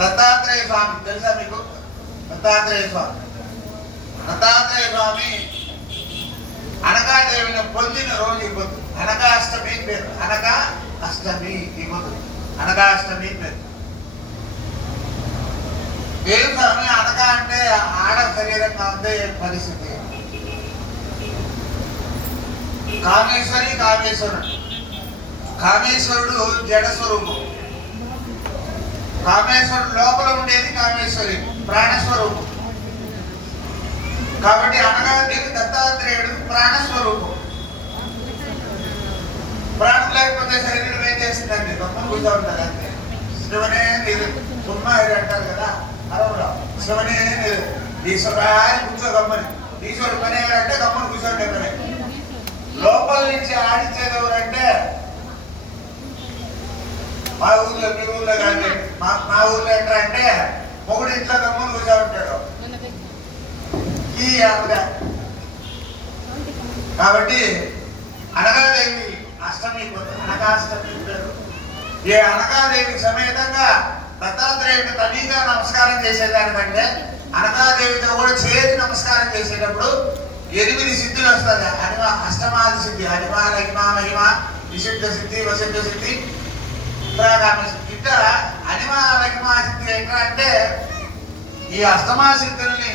దత్తాత్రేయ స్వామి తెలుసా మీకు? దత్తాత్రేయ స్వామి అనకాదేవిని పొందిన రోజు ఈ పొద్దు అనకాష్టమి పేరు. అనకా అష్టమి ఈ పొద్దు అనకాష్టమి పేరు. ఏం స్వామి అనక అంటే ఆడ శరీరంగా ఉండే పరిస్థితి. కామేశ్వరుడు కామేశ్వరుడు జడ స్వరూపం. కామేశ్వరుడు లోపల ఉండేది కామేశ్వరి ప్రాణస్వరూపం. కాబట్టి అనగాదేవి దత్తాత్రేయుడు ప్రాణస్వరూపం. ప్రాణం లేకపోతే శరీరం ఏం చేస్తుందండి? గొప్ప కూర్చో ఉంటుంది అంతే. శివనే నీరు సుమ్మాయి అంటారు కదా, అరవరావు శివనే నీరు ఈశ్వరాన్ని కూర్చో గమ్మని. ఈశ్వరుడు పని అంటే గమ్మని కూర్చోండి పని. లోపల నుంచి ఆడించేది ఎవరంటే మా ఊర్లో మీ ఊర్లో కానీ మా ఊర్లో ఏంటంటే మొగుడు ఇంట్లో గమ్మని కూర్చో ఉంటాడు ఈ ఆవిడ. కాబట్టి అనకాదేవి అష్టమి అనకాష్టమి పేరు. ఈ అనకాదేవి సమేతంగా దత్తాత్రేయుడు తనీగా నమస్కారం చేసేదానికంటే అనకాదేవితో కూడా చేరి నమస్కారం చేసేటప్పుడు 8 సిద్ధులు వస్తుంది. అష్టమాది సిద్ధి హరిమ రహిమ మహిమ విశుద్ధ సిద్ధి వసిద్ధ సిద్ధి ప్రాగామి సిద్ధి. ఇట్లా హరిమ రహిమ సిద్ధి ఎట్లా అంటే ఈ అష్టమా సిద్ధుల్ని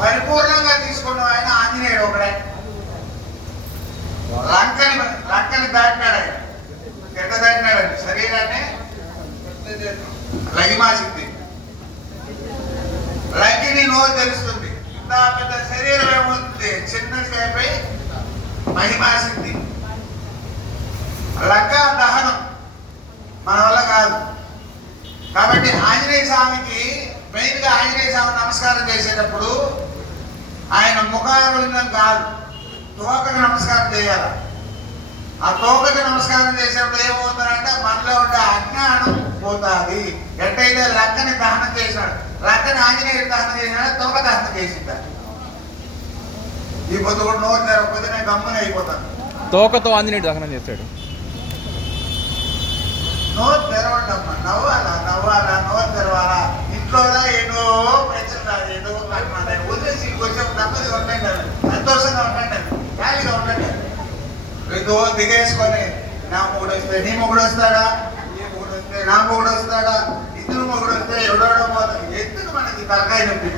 పరిపూర్ణంగా తీసుకున్న ఆయన ఆంజనేయుడు ఒకడే. లంకని దాటినాడు. ఆయన ఎట్ట దాటినాడండి? శరీరాన్ని లహిమా సిద్ధి. లంకిని నోరు తెలుస్తుంది. ఇంత పెద్ద శరీరం ఏమవుతుంది? చిన్నది అయిపోయి మహిమా సిద్ధి. లంక దహనం మన వల్ల కాదు. కాబట్టి ఆంజనేయ స్వామికి మెయిన్ గా ఆంజనేయ స్వామి నమస్కారం చేసేటప్పుడు ఆయన ముఖారుణ్యం కాదు, తోకకి నమస్కారం చేయాలి. ఆ తోకకి నమస్కారం చేసేటప్పుడు ఏమవుతుందంటే మనలో ఉండే అజ్ఞానం పోతుంది. ఎట్టయితే లంకని దహనం చేసినాడు, లంకని ఆంజనేయుడు దహనం చేసినాడు, తోక దహనం చేసిందా. ఈ పొద్దు కూడా నోరు తెరవకపోతే నేను గమ్మని అయిపోతాను. తోకతో ఆంజనేయుడు దహనం చేస్తాడు. నోరు తెరవండమ్మా, నవ్వాలా నోరు తెరవాలా. ఇంట్లో ఎన్నో ప్రశ్నలు ఏదో వదిలేసి కొంచెం నెమ్మదిగా ఉండండి, సంతోషంగా ఉండండి, ఖాళీగా ఉండండి. ఏదో దిగేసుకొని నా మొగుడు వస్తే నీ మొగుడు వస్తాడా, నీ మొగుడు వస్తే నా మొగుడు వస్తాడా, ఇద్దరు మొగుడు వస్తే ఎవడో పోతాడు. ఎందుకు మనకి తలకాయ నొప్పి?